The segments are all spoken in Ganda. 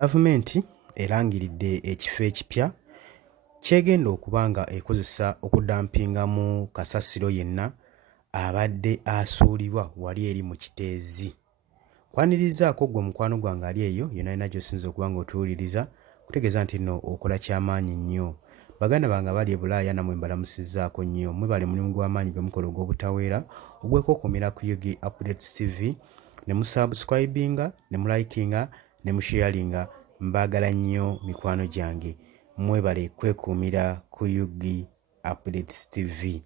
Gavumenti erangiridde ekifo ekipya ky'egenda okuba nga ekozesa okudampingamu kasasiro yenna abadde asuulibwa wali eri mu kiteezi. Kwanirizaako ggwe mukwano gwange ali eyo yonna yonna gy'osinza okuba ng'otuwuliriza kutegeeza nti nno okola ky'amaanyi nnyo. Baganda bange abali e Bulaaya nammwe mbalamusizzaako nnyo. Mwebale mulimu gw'amaanyi gwe mukola ogw'obutaweera ogwekookomera ku Yugi Updates TV ne musubscribinga ne mulayikinga ne musharinga. Mbaagala nnyo mikwano gyange. Mwebale kwekuumira ku Yugi Updates TV.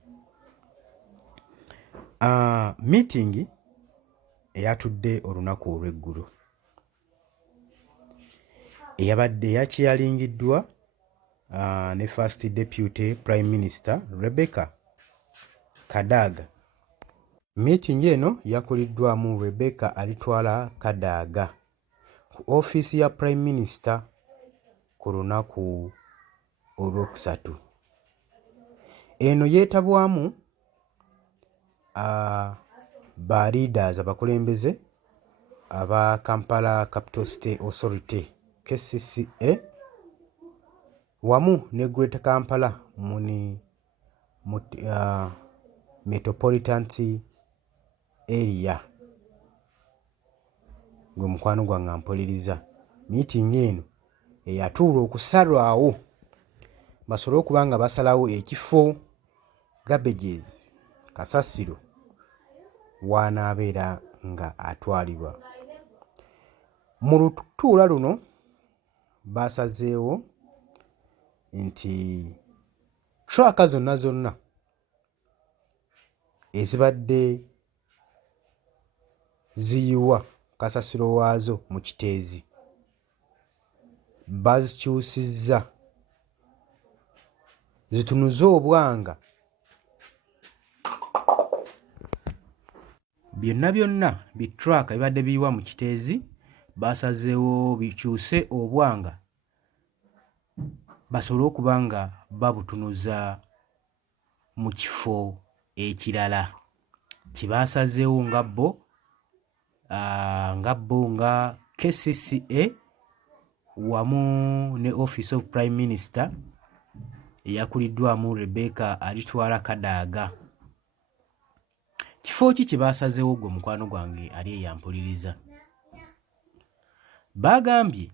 Meeting eyatudde olunaku olw'eggulo eyabadde yakyeyalingiddwa ne First Deputy Prime Minister Rebecca Kadaga. Meeting eno yakuliddwamu Rebecca alitwala Kadaga ku ofiisi ya Prime Minister ku lunaku olwokusatu. Eno yeetabwamu ba leaders abakulembeze aba Kampala Capital City Authority KCCA wamu ne Greater Kampala Metropolitan Area. Gwe mukwano gwange mpuliriza. Meeting eno eyatuula okusalwawo basobole okuba nga basalawo ekifo garbages kasasiro w'anaabeera nga atwalibwa. Mu lutuula luno baasazeewo nti traka zonna ezibadde ziyiwa kasasiro waazo mu kiteezi bazikyusizza zitunuze obwanga. Byonna bitraka ebibadde biyiwa mu kiteezi basazeewo bikyuse obwanga basobole okuba nga babutunuza mu kifo ekirala. Kibaasazeewo nga nga KCCA wamu ne Office of Prime Minister eyakuliddwamu Rebecca alitwala Kadaga. Kifo ki kibaasazeewo gwe mukwano gwange ali eyampuliriza? Baagambye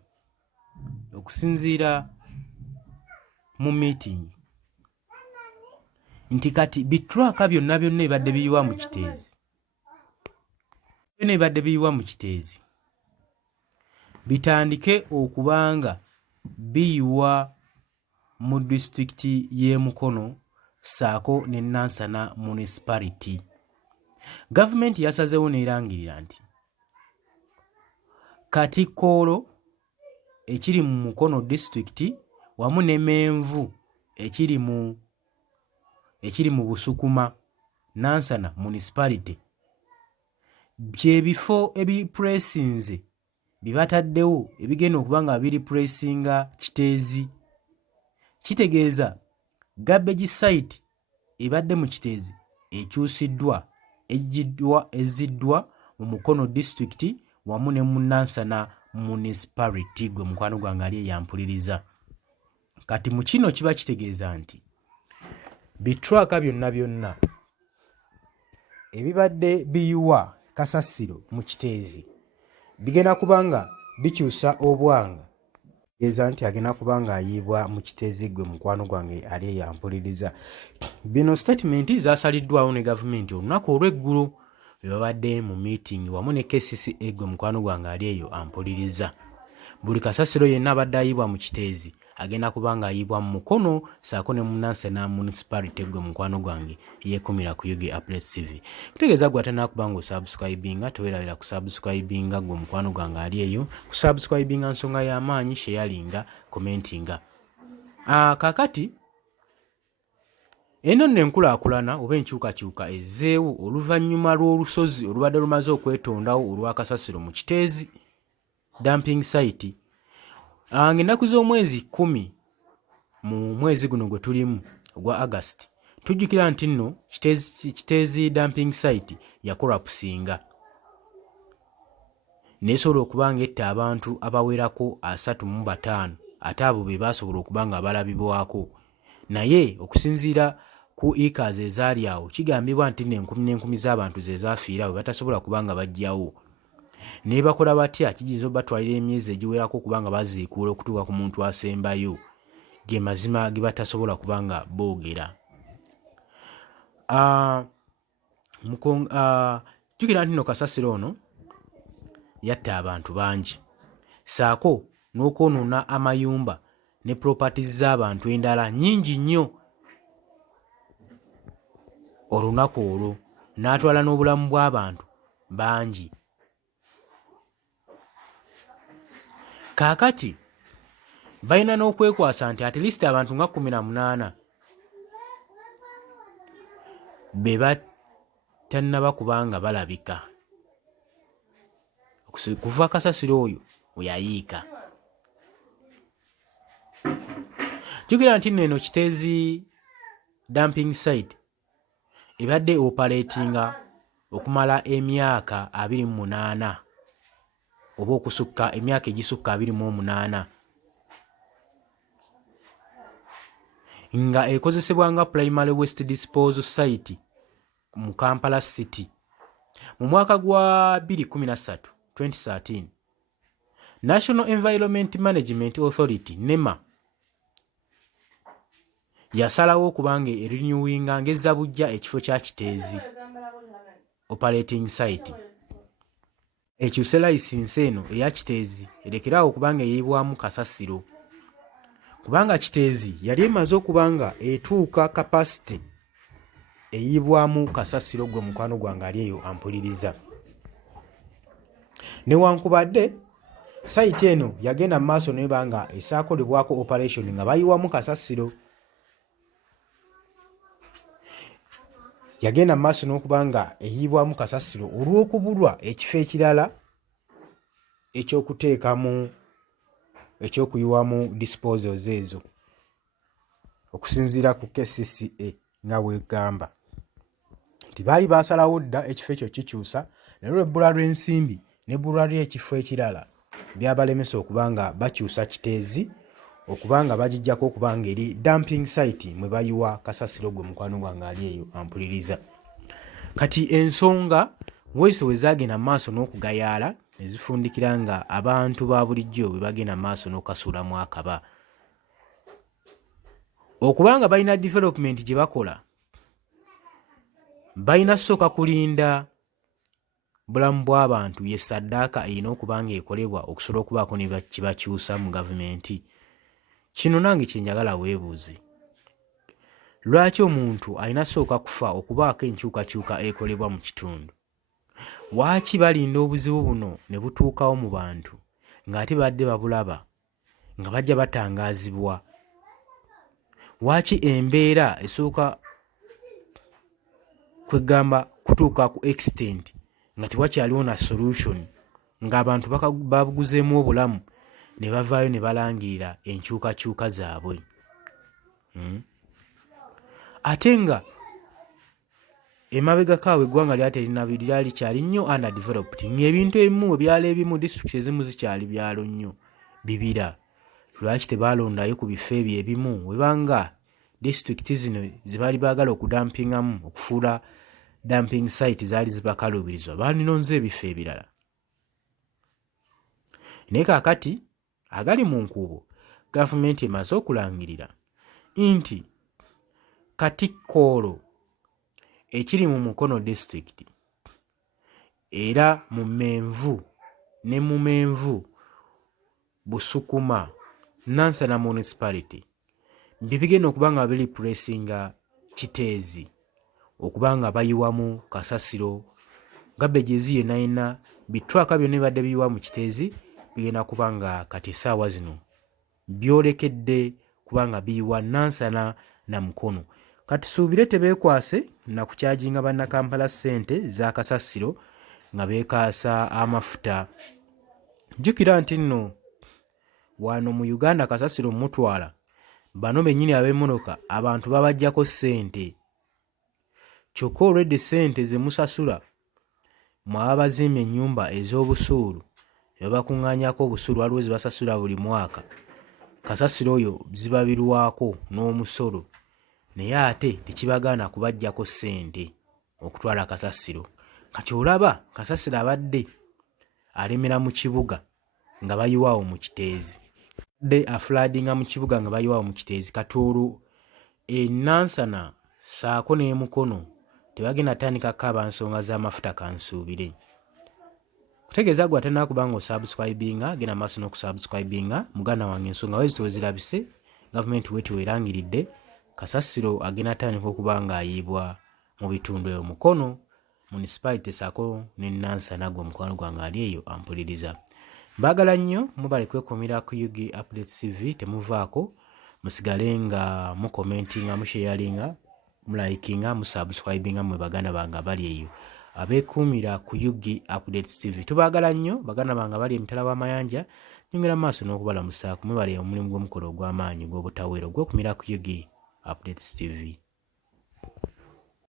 okusinziira mu meeting nti kati bitraka byonna ebibadde biyiwa mu kiteezi bitandike okuba nga biyiwa mu disitulikiti y'e Mukono ssaako ne Nansana municipality. Gavumenti yasazeewo n'erangirira nti Katikkolo ekiri mu Mukono disitulikiti wamu ne Menvu ekiri mu Busukuma Nansana municipality byebifo ebipuleesinze bibataddewo ebigenda okuba nga biripuleesinga kiteezi. Kitegeeza garbage site ebadde mu kiteezi ekyusiddwa ezziddwa mu Mukono disitulikiti wamu ne mu Nansana municipality. Gwe mukwano gwange ali eyampuliriza. Kati mu kino kiba kitegeeza nti bitraka byonna ebibadde biyiwa kasasiro mu kiteezi bigenda kuba nga bikyusa obwanga. Kitegeeza nti agenda kuba nga ayiibwa mu kiteezi. Gwe mukwano gwange ali eyampuliriza. Bino statement zaasaliddwawo ne gavumenti olunaku olw'eggulo bwe babadde mu meeting wamu ne KCCA. Gwe mukwano gwange ali eyo ampuliriza. Buli kasasiro yenna abadde ayiibwa mu kiteezi agenda kuba nga ayiibwa mu Mukono ssaako ne mu Nansana municipality. Gwe mukwano gwange yeekumira ku Yugi Updates TV. Kutegeeza gwe atanaakuba nga osubscribinga toweerabira kusubscribinga. Gwe mukwano gwange ali eyo kusubscribinga nsonga y'amaanyi, sharinga, commentinga. Kaakati eno nno enkulaakulana oba enkyukakyuka ezzeewo oluvannyuma lw'olusozi olubadde lumaze okwetondawo olwa kasasiro mu kiteezi dumping site. Ng'ennaku z'omwezi 10 mu mwezi guno gwe tulimu ogwa August tujjukira nti nno kiteezi dumping site yakolapusinga. nesobola okuba ng'etta abantu abawerako 35 ate abo be baasobola okuba nga balabibwako. Naye okusinziira ku acres ezaali awo kigambibwa nti n'enkumi z'abantu ze zaafiirawo batasobola kuba nga bajjawo. Ne bakola batya kiyinza obatwalira emyezi egiwerako okuba nga baziikuula okutuuka ku muntu asembayo. Ge mazima ge batasobola kuba nga boogera. Jjukira nti nno kasasiro ono yatta abantu bangi saako n'okwonoona amayumba ne properties z'abantu endala nnyingi nnyo. Olunaku olwo n'atwala n'obulamu bw'abantu bangi. Kaakati balina n'okwekwasa nti at least abantu nga 18 be batannaba kubanga balabika kuva kasasiro oyo weyayiika. Jjukira nti nno Kiteezi dumping site ebadde operatinga okumala emyaka 28 oba okusukka emyaka egisukka 28 nga ekozesebwa nga primary waste disposal site mu Kampala City. Mu mwaka gwa 2013 National Environment Management Authority NEMA yasalawo okubanga erinyuwinga ngeza bujja ekifo kya Kiteezi operating site. Ekyuse layisinsi eno eya Kiteezi erekeraawo okubanga eyiibwamu kasasiro kubanga Kiteezi yali emaze okubanga etuuka capacity eyiibwamu kasasiro gwe mukwano gwange ali eyo ampuliriza. Newankubadde site eno yagenda mu maaso nebanga esaakolebwako operation nga bayiwamu kasasiro. Yagenda mu maaso n'okubanga eyiibwamu kasasiro olw'okubulwa ekifo ekirala ekyokuteekamu ekyokuyiwamu disposals ezo okusinziira ku KCCA nga bwegamba nti baali baasalawo dda ekifo ekyo kikyusa naye ebbula lw'ensimbi n'ebbula ly'ekifo ekirala byabalemesa okubanga bakyusa Kiteezi okubanga bagijjako okubanga eri dumping site mwe bayiwa kasasiro gwe mukwano gwange ali eyo ampuliriza. Kati ensonga wese we zaagenda maaso n'okugayaala ne zifundikira nga abantu ba bulijjo bwe bagenda maaso n'okasuulamu akaba. Okubanga balina development gye bakola balina sooka kulinda bulamu bw'abantu ye ssaddaaka erina okubanga ekolebwa okusobola okubaako ne kibakyusa mu gavumenti. Kino nange kyenjagala weebuuze. Lwaki omuntu alina sooka kufa okubaako enkyukakyuka ekolebwa mu kitundu? Waaki balinda obuzibu buno ne butuukawo mu bantu ng'ate badde babulaba nga bajja batangaazibwa? Waaki embeera esooka kwegamba kutuuka ku extent nga tewakyaliwo na solution ng'abantu babuguzeemu obulamu ne bavaayo ne balangirira enkyukakyuka zaabwe? Ate nga emabegako awo eggwanga lyali kyali nnyo underdeveloped ng'ebintu ebimu ebyalo ebimu disitulikiti ezimu zikyali byalo nnyo bibira. Lwaki tebaalondayo ku bifo ebyo ebimu webanga disitulikiti zino ze baali baagala okudampingamu okufuula dumping site zaali zibakaluubirizwa baaninonze ebifo ebirala? Naye kaakati agali mu nkuubo gavumenti emaze okulangirira nti Katikkolo ekiri mu Mukono district era mu Menvu ne mu Menvu Busukuma Nansana municipality bigenda okuba nga biri puresinga Kiteezi okuba nga bayiwamu kasasiro. Gabbejezi yenna yenna bitwaka byonna bibadde biyiwa mu Kiteezi bigenda kuba nga kati essaawa zino byolekedde kuba nga biyiwa Nansana na Mukono. Kati suubire tebeekwase na kukyajinga bannakampala ssente za kasasiro nga beekaasa amafuta. Jjukira nti nno wano mu Uganda kasasiro mutwala bano bennyini ab'emmotoka abantu babaggyako ssente. Kyokka olwedde ssente ze musasula mwaba bazimba ennyumba ez'obusuulu babakuŋŋaanyako obusulu waliwo ze basasula buli mwaka kasasiro oyo zibabirwako n'omusolo naye ate tekibagaana kubaggyako ssente okutwala kasasiro. Kati olaba kasasiro abadde alemera mu kibuga nga bayiwaawo mu kiteezi, abadde afulaadinga mu kibuga nga bayiwaawo mu kiteezi, kati olwo Nansana ssaako n'emukono tebagenda tandika kkaaba nsonga z'amafuta kansuubire. Kutegeeza gwe atandika kuba nga osubscribinga, genda maaso n'okusubscribinga muganda wange, ensonga wezi tozirabise. Gavumenti bweti weerangiridde kasasiro agenda atandika okuba ng'ayiibwa mu bitundu eyo Mukono municipality ssaako ne Nansana gwe mukwano gwange ali eyo ampuliriza. Mbaagala nnyo, mubale kwekomera ku UG Updates TV, temuvaako, musigale nga mukomentinga, musharinga, mulayikinga, musubscribinga mwe baganda bange abali eyo abeekuumira ku UG Updates TV. Tubaagala nnyo baganda bange abali emitala w'amayanja, nyongera maaso n'okubalamusaako, mwebale omulimu gw'omukolo ogw'amaanyi gw'obutaweera ogw'okumira ku UG Updates TV.